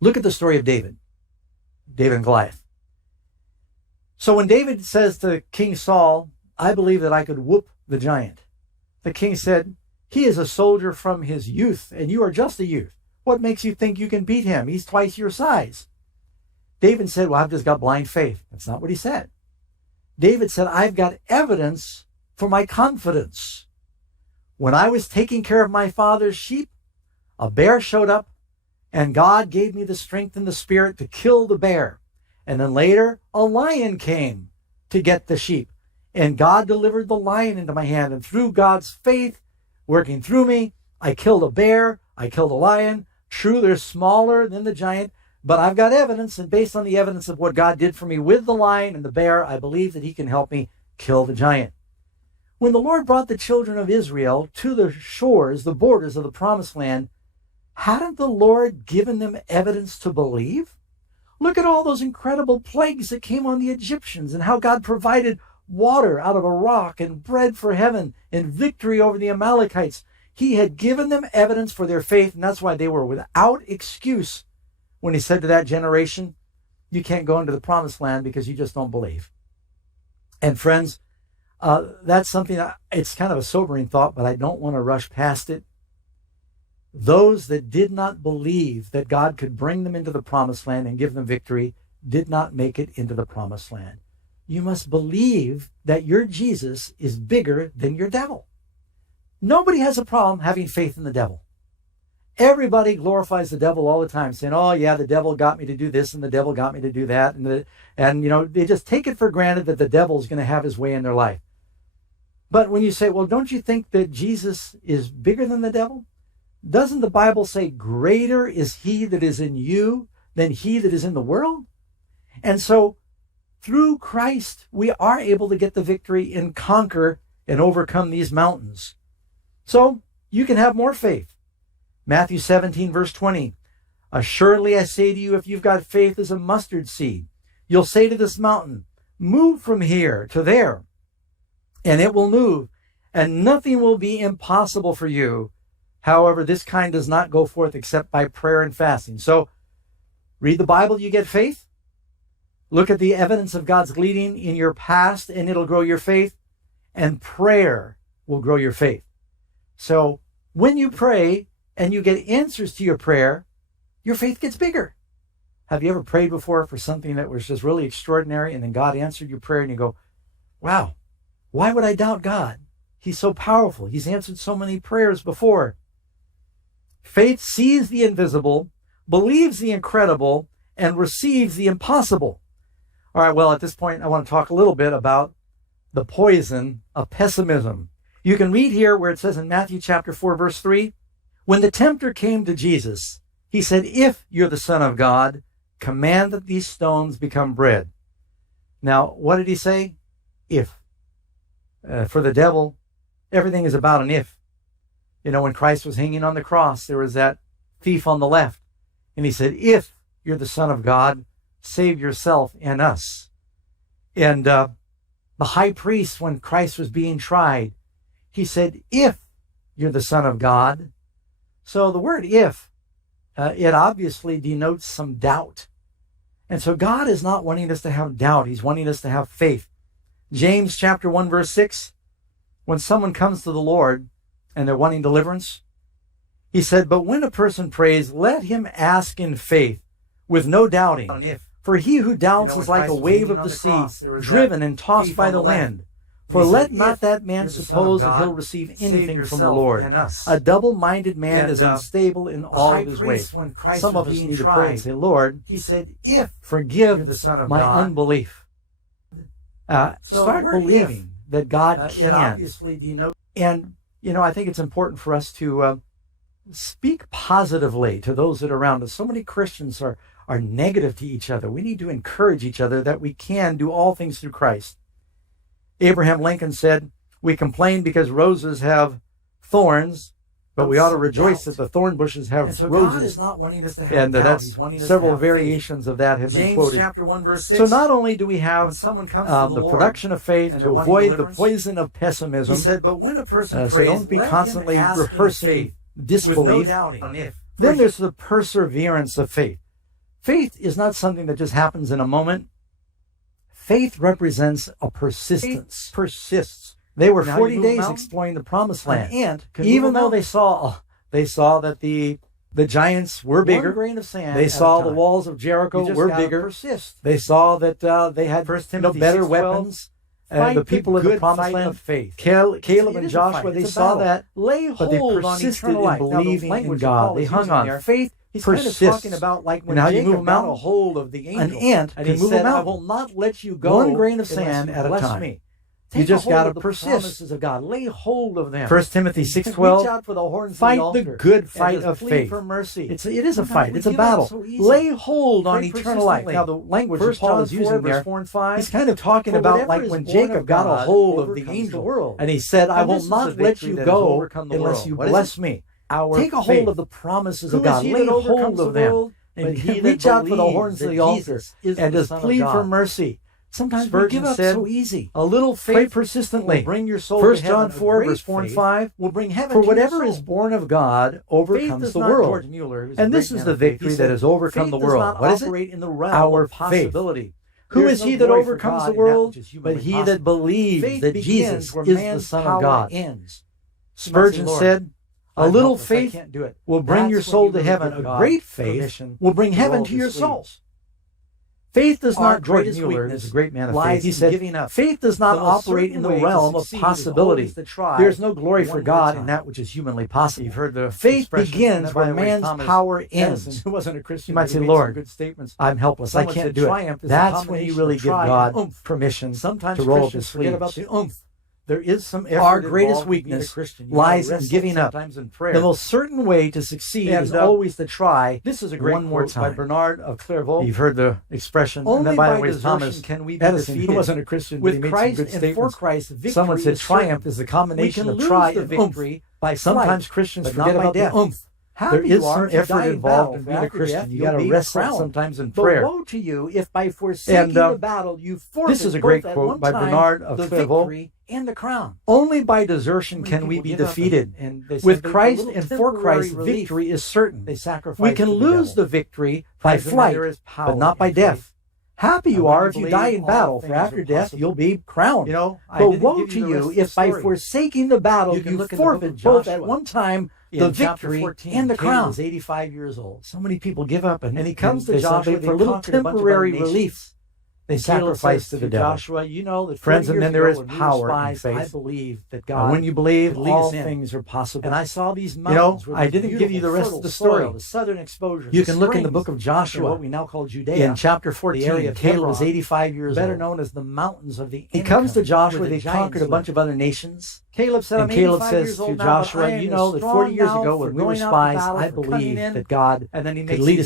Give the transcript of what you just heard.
Look at the story of David and Goliath. So when David says to King Saul, I believe that I could whoop the giant, the king said, he is a soldier from his youth, and you are just a youth. What makes you think you can beat him? He's twice your size. David said, well, I've just got blind faith. That's not what he said. David said, I've got evidence for my confidence. When I was taking care of my father's sheep, a bear showed up, and God gave me the strength and the spirit to kill the bear. And then later, a lion came to get the sheep. And God delivered the lion into my hand. And through God's faith working through me, I killed a bear, I killed a lion. True, they're smaller than the giant, but I've got evidence. And based on the evidence of what God did for me with the lion and the bear, I believe that he can help me kill the giant. When the Lord brought the children of Israel to the shores, the borders of the promised land, hadn't the Lord given them evidence to believe? Look at all those incredible plagues that came on the Egyptians and how God provided water out of a rock and bread for heaven and victory over the Amalekites. He had given them evidence for their faith, and that's why they were without excuse when he said to that generation, you can't go into the promised land because you just don't believe. And friends, that's something, it's kind of a sobering thought, but I don't want to rush past it. Those that did not believe that God could bring them into the promised land and give them victory did not make it into the promised land. You must believe that your Jesus is bigger than your devil. Nobody has a problem having faith in the devil. Everybody glorifies the devil all the time, saying, oh yeah, the devil got me to do this and the devil got me to do that. And they just take it for granted that the devil is going to have his way in their life. But when you say, well, don't you think that Jesus is bigger than the devil? Doesn't the Bible say greater is he that is in you than he that is in the world? And so through Christ, we are able to get the victory and conquer and overcome these mountains. So you can have more faith. Matthew 17, verse 20. Assuredly, I say to you, if you've got faith as a mustard seed, you'll say to this mountain, move from here to there, and it will move, and nothing will be impossible for you. However, this kind does not go forth except by prayer and fasting. So read the Bible, you get faith. Look at the evidence of God's leading in your past, and it'll grow your faith. And prayer will grow your faith. So when you pray and you get answers to your prayer, your faith gets bigger. Have you ever prayed before for something that was just really extraordinary, and then God answered your prayer, and you go, wow, why would I doubt God? He's so powerful. He's answered so many prayers before. Faith sees the invisible, believes the incredible, and receives the impossible. All right, well, at this point, I want to talk a little bit about the poison of pessimism. You can read here where it says in Matthew chapter 4, verse 3, when the tempter came to Jesus, he said, if you're the Son of God, command that these stones become bread. Now, what did he say? If. For the devil, everything is about an if. You know, when Christ was hanging on the cross, there was that thief on the left. And he said, if you're the Son of God, save yourself and us. And the high priest, when Christ was being tried, he said, if you're the Son of God. So the word if, it obviously denotes some doubt. And so God is not wanting us to have doubt. He's wanting us to have faith. James chapter 1, verse 6, when someone comes to the Lord and they're wanting deliverance, he said, but when a person prays, let him ask in faith with no doubting. For he who doubts is like a wave of the sea, driven and tossed by the wind. For let not that man suppose that he'll receive anything from the Lord. A double-minded man is unstable in all of his ways. Some of us need to pray and say, Lord, he said, if forgive my unbelief. Start believing that God can. And, I think it's important for us to speak positively to those that are around us. So many Christians are negative to each other. We need to encourage each other that we can do all things through Christ. Abraham Lincoln said, we complain because roses have thorns, but we ought to rejoice that the thorn bushes have roses. God is not wanting us to have doubt. That's several variations of that have been quoted. James chapter 1, verse 6. So not only do we have the production of faith to avoid the poison of pessimism, he said, but when a person prays, so don't be constantly rehearsing disbelief. Then there's the perseverance of faith. Faith is not something that just happens in a moment. Faith represents a persistence. Faith persists. They were Now, 40 you move a days mountain, exploring the promised An land. ant can Even move a though mountain. they saw that the giants were One bigger. grain of sand They at a saw the time. walls of Jericho You just were gotta bigger. persist. They saw that they had 1 no Timothy better 6:12. weapons. Fight The people of the good promised fight land, of faith. Caleb It and is a Joshua, fight. they It's a saw battle. that, Lay but they hold on persisted eternal in life. Now, the believing in language that God. Paul They is hung using on. there, Faith He's kind of persists. talking about like when You know how you Jacob move a got mountain? a hold of the angel. An ant and can he move a said, I mountain. will not let you go One grain of unless sand you at a bless time. me. You Take just got to gotta persist. persist. Promises of God. Lay hold of them. 1 Timothy Reach 6:12. out for the horns Fight of the the altar good and fight just of plead faith. for mercy. It is a Sometimes fight. we It's a give up battle. so easy. Lay hold on Pray eternal life. persistently. Now, the language that 1 Paul John is 4, using verse there, 4 and 5. he's kind of talking For about whatever like is when born Jacob of got a God hold of the overcomes the angel. world. And he said, I And will this is not the let victory you that has go overcome the unless world. you What is bless it? me. Our Take a faith. hold of the promises Who of God. is he Lay that hold overcomes of the them. world? And But he that reach out for the believes horns of that the altar Jesus is and the just Son of plead for God. mercy. Sometimes we Spurgeon give up said, so easy. A little Pray faith persistently. will bring your soul 1 to John heaven. 4, A great verse 4 and faith 5. will bring heaven For to your whatever soul. is born of God Faith overcomes does the not, world. George Mueller, who's a And great this is man the of faith, victory he that said, has overcome faith the does world. not What is it? operate in the realm Our of possibility. Who There is no he that glory for overcomes God the in that world? which is humanly But he possible. that believes Faith that begins Jesus where is the man's Son power of God. ends. Spurgeon Lord, said, a I'm little helpless. I faith can't do it. will bring That's your when soul you to really heaven. give A God great faith permission will bring to heaven roll to up your his soul. sleeves. Faith does Our not, George greatest Mueller weakness is a great man of lies faith. He in said, giving up. faith does not The most operate certain in the way to realm of succeed is possibility. always to try There's no glory one for more God time. in that which is humanly possible. You've heard the Faith expression, begins and by where the way, man's Thomas power Edison, ends. who wasn't a Christian, You might but he say, made Lord, some good statements. I'm helpless. I Someone can't said do it. triumph is a That's when you combination really of give try God and oomph. permission Sometimes to roll up Christians his forget sleeves. about the oomph. There is some effort Our greatest involved to be a weakness Christian. You lies gotta in wrestle giving up. sometimes in prayer. The most certain way to succeed And, is always to try This is a great one more quote by time. Bernard of Clairvaux. You've heard the expression. and Only then, by the by way, desertion Thomas can we be Edison, defeated. who wasn't a Christian, but he With made some Christ good and for statements. Christ, victory Someone said is triumph certain. is the We combination can of lose try the and oomph. victory by Sometimes flight, Christians but not forget by about the death. oomph. Happy There you is are some if you effort die in involved battle, in for being a after Christian. death You you'll got to be wrestle crowned. sometimes in But prayer. woe to you if by forsaking And, the battle you forfeit this is a great both at quote one by time Bernard of the Clairvaux. victory and the crown. Only by desertion Many can we people be give up defeated. and they With simply, for a Christ little and for temporary Christ, relief, victory is certain. they sacrifice We can to the lose devil. the victory by Presently flight, there is power but not by in death. faith. Happy you And when are you if you believe, die in all battle, for things after are death possible. you'll be crowned. You know, I But didn't woe give to you the rest you of the if by story. forsaking the battle You can you look in the book forfeit of both Joshua. at one time In the chapter victory 14, and the Caleb crown. was 85 years old. So many people give up, and He comes to they Joshua, celebrate they for a little conquered a bunch of temporary other nations. relief. They Caleb sacrifice says to the devil. Joshua, you know that Friends, 40 and then years there ago is when we were power in spies, I faith. believe that And God when you believe, could lead all us in. things are possible. And I saw these know, mountains. with I this didn't give you the beautiful, rest of fertile the story. soil, the southern exposure. You the can look in the springs book of in Joshua. what we now call Judea, In chapter 14, the area of Caleb was Hebron, 85 years better old. known as the mountains of the He comes to Anakim, Joshua, where the they giants conquered a bunch lived. of other nations. Caleb said, And I'm Caleb 85 says years to old now, Joshua, but I am you as know that strong 40 years now ago for when we were going out to spies, battle, I for coming believed in. that God And then he could makes lead these